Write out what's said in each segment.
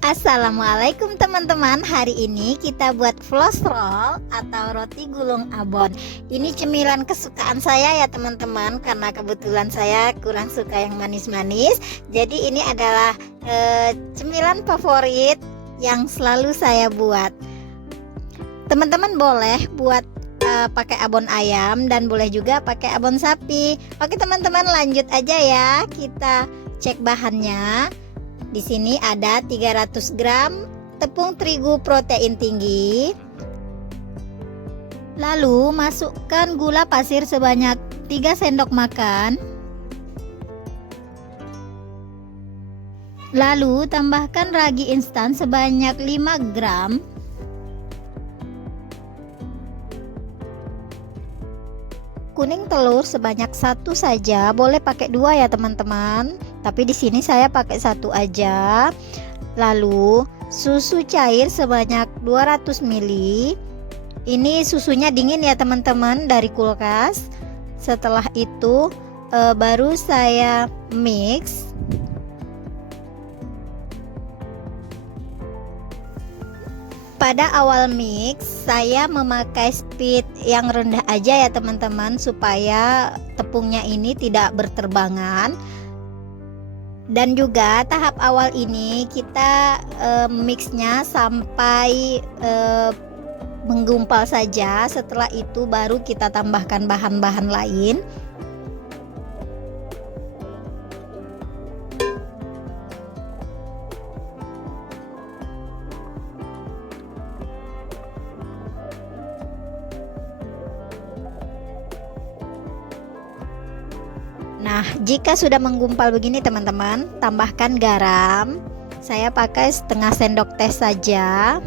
Assalamualaikum teman-teman. Hari ini kita buat floss roll atau roti gulung abon. Ini cemilan kesukaan saya ya teman-teman, karena kebetulan saya kurang suka yang manis-manis. Jadi ini adalah cemilan favorit yang selalu saya buat. Teman-teman boleh buat pakai abon ayam dan boleh juga pakai abon sapi. Oke teman-teman, lanjut aja ya. Kita cek bahannya. Di sini ada 300 gram tepung terigu protein tinggi. Lalu masukkan gula pasir sebanyak 3 sendok makan. Lalu tambahkan ragi instan sebanyak 5 gram. Kuning telur sebanyak 1 saja, boleh pakai 2 ya teman-teman. Tapi di sini saya pakai 1 aja. Lalu susu cair sebanyak 200 ml. Ini susunya dingin ya teman-teman, dari kulkas. Setelah itu baru saya mix. Pada awal mix saya memakai speed yang rendah aja ya teman-teman, supaya tepungnya ini tidak berterbangan. Dan juga tahap awal ini kita mixnya sampai menggumpal saja. Setelah itu baru kita tambahkan bahan-bahan lain. Nah, jika sudah menggumpal begini teman-teman, tambahkan garam. Saya pakai setengah sendok teh saja.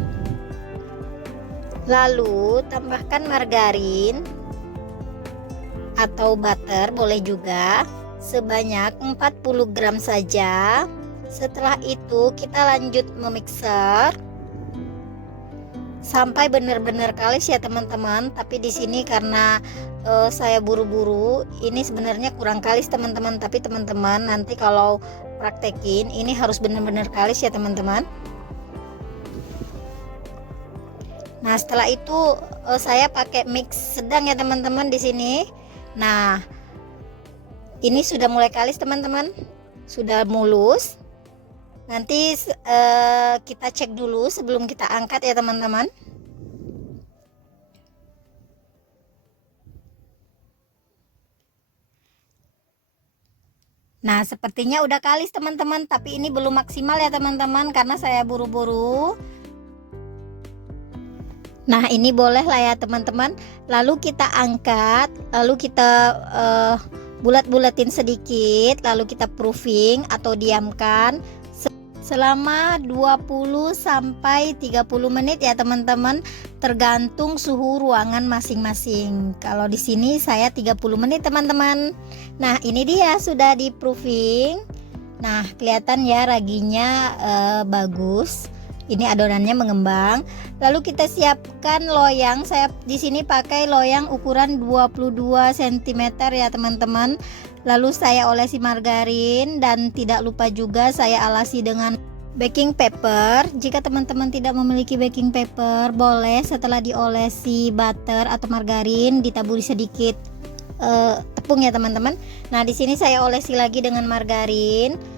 Lalu tambahkan margarin atau butter, boleh juga, sebanyak 40 gram saja. Setelah itu kita lanjut memixer sampai benar-benar kalis ya teman-teman. Tapi di sini karena saya buru-buru, ini sebenarnya kurang kalis teman-teman. Tapi teman-teman nanti kalau praktekin ini harus benar-benar kalis ya teman-teman. Nah, setelah itu saya pakai mix sedang ya teman-teman di sini. Nah, ini sudah mulai kalis teman-teman, sudah mulus. Nanti kita cek dulu sebelum kita angkat ya teman-teman. Nah, sepertinya udah kalis teman-teman, tapi ini belum maksimal ya teman-teman karena saya buru-buru. Nah, ini boleh lah ya teman-teman. Lalu kita angkat, lalu kita bulat-bulatin sedikit, lalu kita proofing atau diamkan selama 20 sampai 30 menit ya teman-teman, tergantung suhu ruangan masing-masing. Kalau di sini saya 30 menit teman-teman. Nah, ini dia sudah di proofing. Nah, kelihatan ya raginya bagus. Ini adonannya mengembang. Lalu kita siapkan loyang. Saya di sini pakai loyang ukuran 22 cm ya teman-teman. Lalu saya olesi margarin dan tidak lupa juga saya alasi dengan baking paper. Jika teman-teman tidak memiliki baking paper, boleh setelah diolesi butter atau margarin ditaburi sedikit tepung ya teman-teman. Nah, di sini saya olesi lagi dengan margarin.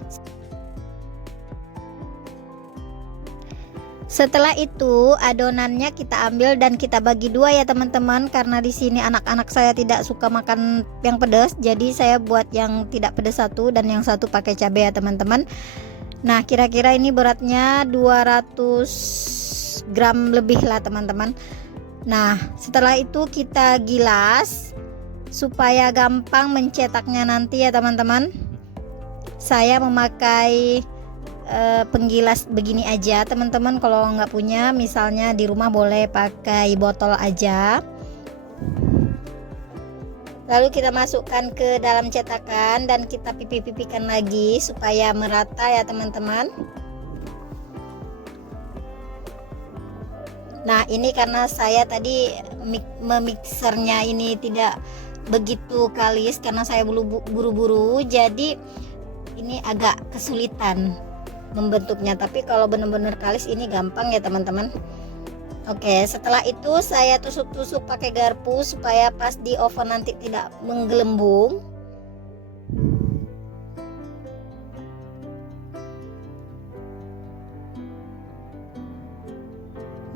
Setelah itu adonannya kita ambil dan kita bagi 2 ya teman-teman, karena di sini anak-anak saya tidak suka makan yang pedas, jadi saya buat yang tidak pedas 1 dan yang 1 pakai cabai ya teman-teman. Nah, kira-kira ini beratnya 200 gram lebih lah teman-teman. Nah, setelah itu kita gilas supaya gampang mencetaknya nanti ya teman-teman. Saya memakai penggilas begini aja teman-teman. Kalau nggak punya, misalnya di rumah, boleh pakai botol aja. Lalu kita masukkan ke dalam cetakan dan kita pipih-pipihkan lagi supaya merata ya teman-teman. Nah, ini karena saya tadi memixernya ini tidak begitu kalis karena saya buru-buru, jadi ini agak kesulitan. membentuknya. Tapi kalau benar-benar kalis ini gampang ya teman-teman. Oke, setelah itu saya tusuk-tusuk pakai garpu supaya pas di oven nanti tidak menggelembung.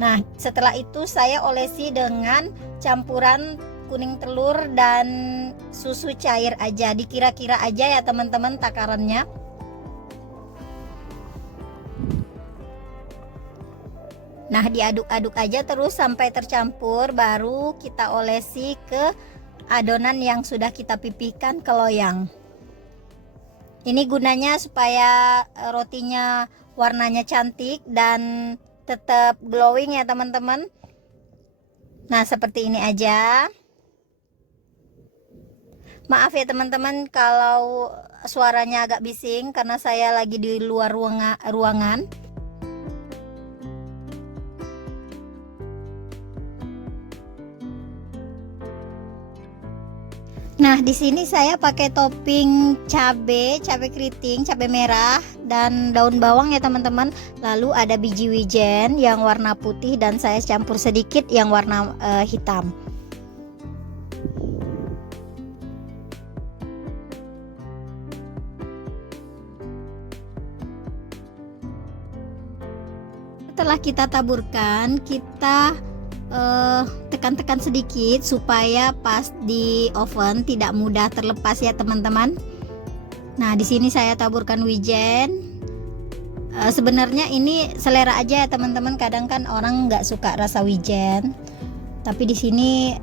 Nah, setelah itu saya olesi dengan campuran kuning telur dan susu cair aja. Dikira-kira aja ya teman-teman takarannya. Nah, diaduk-aduk aja terus sampai tercampur, baru kita olesi ke adonan yang sudah kita pipihkan ke loyang. Ini gunanya supaya rotinya warnanya cantik dan tetap glowing ya teman-teman. Nah, seperti ini aja. Maaf ya teman-teman kalau suaranya agak bising karena saya lagi di luar ruangan. Nah, di sini saya pakai topping cabai keriting, cabai merah dan daun bawang ya teman-teman. Lalu ada biji wijen yang warna putih dan saya campur sedikit yang warna hitam. Setelah kita taburkan, kita tekan-tekan sedikit supaya pas di oven tidak mudah terlepas ya teman-teman. Nah, di sini saya taburkan wijen. Sebenarnya ini selera aja ya teman-teman. Kadang kan orang nggak suka rasa wijen, tapi di sini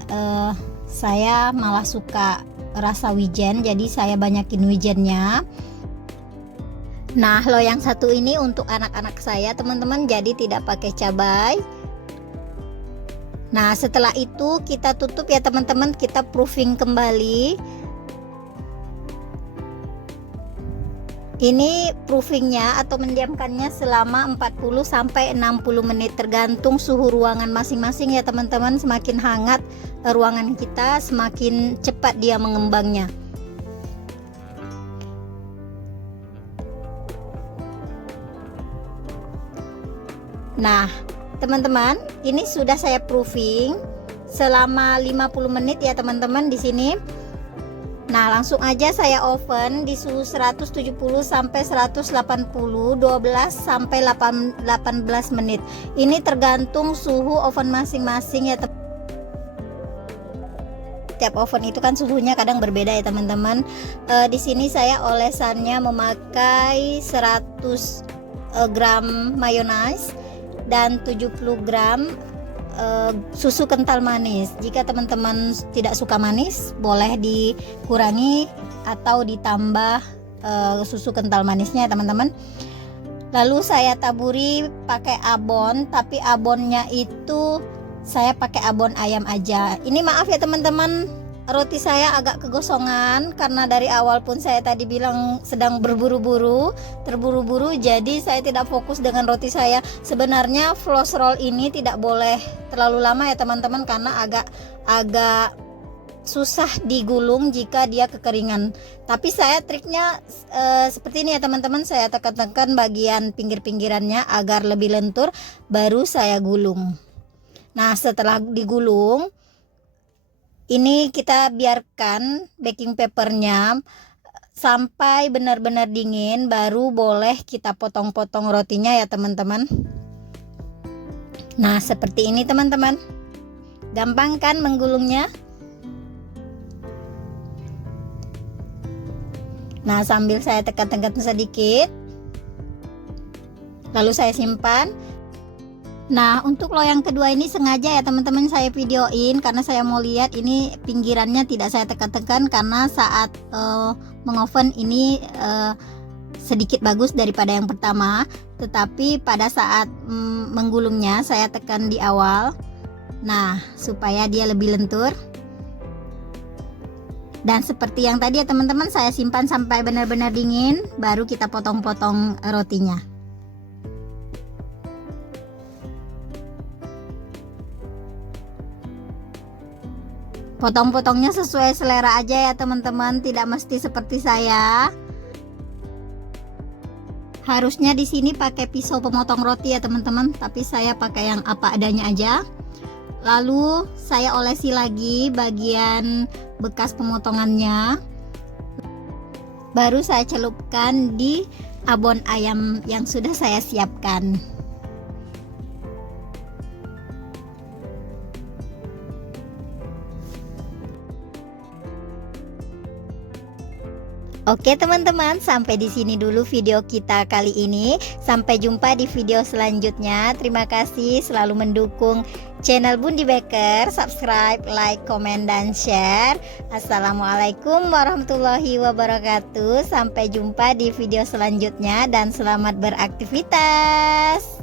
saya malah suka rasa wijen, jadi saya banyakin wijennya. Nah, loyang satu ini untuk anak-anak saya teman-teman, jadi tidak pakai cabai. Nah, setelah itu kita tutup ya teman-teman, kita proofing kembali. Ini proofingnya atau mendiamkannya selama 40 sampai 60 menit tergantung suhu ruangan masing-masing ya teman-teman. Semakin hangat ruangan kita, semakin cepat dia mengembangnya. Nah, teman-teman, ini sudah saya proofing selama 50 menit ya teman-teman di sini. Nah, langsung aja saya oven di suhu 170 sampai 180, 12 sampai 18 menit. Ini tergantung suhu oven masing-masing ya teman-teman. Tiap oven itu kan suhunya kadang berbeda ya teman-teman. Di sini saya olesannya memakai 100 gram mayonaise dan 70 gram susu kental manis. Jika teman-teman tidak suka manis, boleh dikurangi atau ditambah susu kental manisnya teman-teman. Lalu saya taburi pakai abon, tapi abonnya itu saya pakai abon ayam aja. Ini maaf ya teman-teman, roti saya agak kegosongan karena dari awal pun saya tadi bilang sedang terburu-buru, jadi saya tidak fokus dengan roti saya. Sebenarnya floss roll ini tidak boleh terlalu lama ya teman-teman, karena agak susah digulung jika dia kekeringan. Tapi saya triknya seperti ini ya teman-teman, saya tekan-tekan bagian pinggir-pinggirannya agar lebih lentur, baru saya gulung. Nah, setelah digulung, ini kita biarkan baking papernya sampai benar-benar dingin, baru boleh kita potong-potong rotinya ya teman-teman. Nah, seperti ini teman-teman. Gampang kan menggulungnya? Nah, sambil saya tekan-tekan sedikit, lalu saya simpan. Nah, untuk loyang kedua ini sengaja ya teman-teman saya videoin karena saya mau lihat ini pinggirannya tidak saya tekan-tekan, karena saat mengoven ini sedikit bagus daripada yang pertama, tetapi pada saat menggulungnya saya tekan di awal. Nah, supaya dia lebih lentur. Dan seperti yang tadi ya teman-teman, saya simpan sampai benar-benar dingin, baru kita potong-potong rotinya. Potong-potongnya sesuai selera aja ya teman-teman, tidak mesti seperti saya. Harusnya di sini pakai pisau pemotong roti ya teman-teman, tapi saya pakai yang apa adanya aja. Lalu saya olesi lagi bagian bekas pemotongannya. Baru saya celupkan di abon ayam yang sudah saya siapkan. Oke teman-teman, sampai di sini dulu video kita kali ini. Sampai jumpa di video selanjutnya. Terima kasih selalu mendukung channel Bundi Baker. Subscribe, like, komen, dan share. Assalamualaikum warahmatullahi wabarakatuh. Sampai jumpa di video selanjutnya dan selamat beraktivitas.